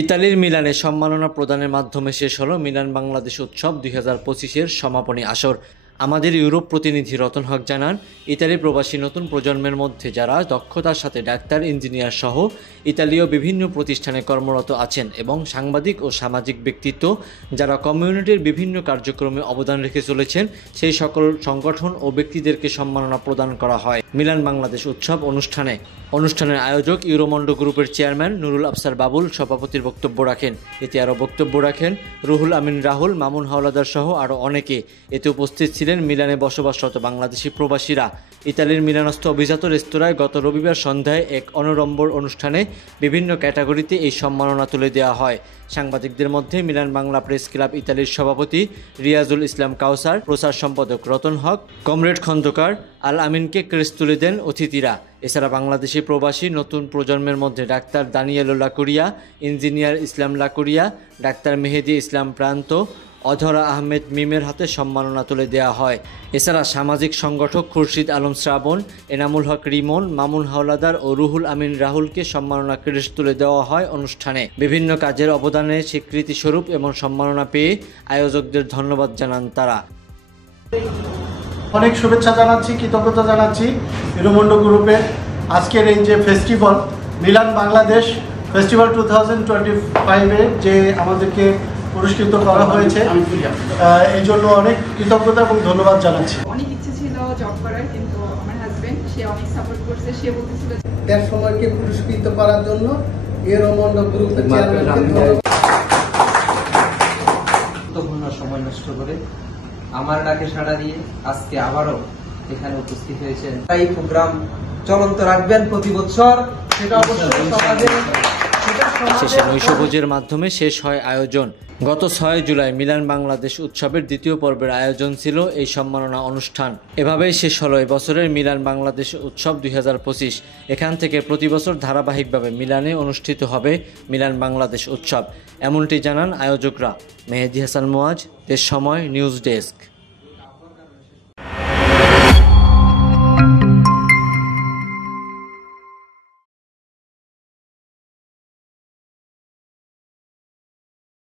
ইতালির মিলানে সম্মাননা প্রদানের মাধ্যমে শেষ হলো মিলান বাংলাদেশ উৎসব 2025-এর সমাপনী আসর। আমাদের ইউরোপ প্রতিনিধি রতন হক জানান, ইতালি প্রবাসী নতুন প্রজন্মের মধ্যে যারা দক্ষতার সাথে ডাক্তার, ইঞ্জিনিয়ার সহ ইতালীয় বিভিন্ন প্রতিষ্ঠানে কর্মরত আছেন এবং সাংবাদিক ও সামাজিক ব্যক্তিত্ব যারা কমিউনিটির বিভিন্ন কার্যক্রমে অবদান রেখে চলেছেন, সেই সকল সংগঠন ও ব্যক্তিদেরকে সম্মাননা প্রদান করা হয় মিলান বাংলাদেশ উৎসব অনুষ্ঠানে। অনুষ্ঠানের আয়োজক ইউরোমন্ডো গ্রুপের চেয়ারম্যান নুরুল আফসার বাবুল সভাপতির বক্তব্য রাখেন। এতে আরও বক্তব্য রাখেন রুহুল আমিন রাহুল, মামুন হাওলাদার সহ আরও অনেকে। এতে উপস্থিত ছিলেন মিলানে বসবাসরত বাংলাদেশি প্রবাসীরা। ইতালির মিলানস্থ অভিজাত রেস্তোরাঁয় গত রবিবার সন্ধ্যায় এক অনড়ম্বর অনুষ্ঠানে বিভিন্ন ক্যাটাগরিতে এই সম্মাননা তুলে দেওয়া হয়। সাংবাদিকদের মধ্যে মিলান বাংলা প্রেস ক্লাব ইতালির সভাপতি রিয়াজুল ইসলাম কাউসার, প্রচার সম্পাদক রতন হক, কমরেড খন্দকার আল আমিনকে ক্রেস তুলে দেন অতিথিরা। এছাড়া বাংলাদেশি প্রবাসী নতুন প্রজন্মের মধ্যে ডাক্তার দানিয়েল লাকুরিয়া, ইঞ্জিনিয়ার ইসলাম লাকুরিয়া, ডাক্তার মেহেদি ইসলাম প্রান্ত, অধরা আহমেদ মিমের হাতে সম্মাননা তুলে দেওয়া হয়। এছাড়া সামাজিক সংগঠক খুরশিদ আলম শ্রাবণ, এনামুল হক রিমন, মামুন হাওলাদার ও রুহুল আমিন রাহুলকে সম্মাননা ক্রেস তুলে দেওয়া হয় অনুষ্ঠানে। বিভিন্ন কাজের অবদানে স্বীকৃতি স্বরূপ এবং সম্মাননা পেয়ে আয়োজকদের ধন্যবাদ জানান তারা। অনেক শুভেচ্ছা জানাচ্ছি, কৃতজ্ঞতা জানাচ্ছি ইউরোমন্ডো গ্রুপের আজকের এই যে ফেস্টিভ্যাল মিলান বাংলাদেশ ফেস্টিভ্যাল 2025-এ যে আমাদেরকে পুরস্কৃত করা হয়েছে, এই জন্য অনেক কৃতজ্ঞতা এবং ধন্যবাদ জানাচ্ছি। অনেক ইচ্ছে ছিল জব করার, কিন্তু আমার হাজবেন্ড সে অনেক সাপোর্ট করছে। সে বলতেছিল এর সময়কে পুরস্কৃত করার জন্য ইউরোমন্ডো গ্রুপের চেয়ারম্যানকে গুরুত্বপূর্ণ সময় নষ্ট করে আমার ডাকে সাড়া দিয়ে আজকে আবারও এখানে উপস্থিত হয়েছেন। এই প্রোগ্রাম চলন্ত রাখবেন প্রতি বছর, সেটা অবশ্যই শেষে নৈশভোজের মাধ্যমে শেষ হয় আয়োজন। গত 6 জুলাই মিলান বাংলাদেশ উৎসবের দ্বিতীয় পর্বের আয়োজন ছিল এই সম্মাননা অনুষ্ঠান। এভাবেই শেষ হলো এবছরের মিলান বাংলাদেশ উৎসব 2025। এখান থেকে প্রতি বছর ধারাবাহিকভাবে মিলানে অনুষ্ঠিত হবে মিলান বাংলাদেশ উৎসব, এমনটি জানান আয়োজকরা। মেহেদি হাসান মুয়াজ, দেশ সময়, নিউজ ডেস্ক।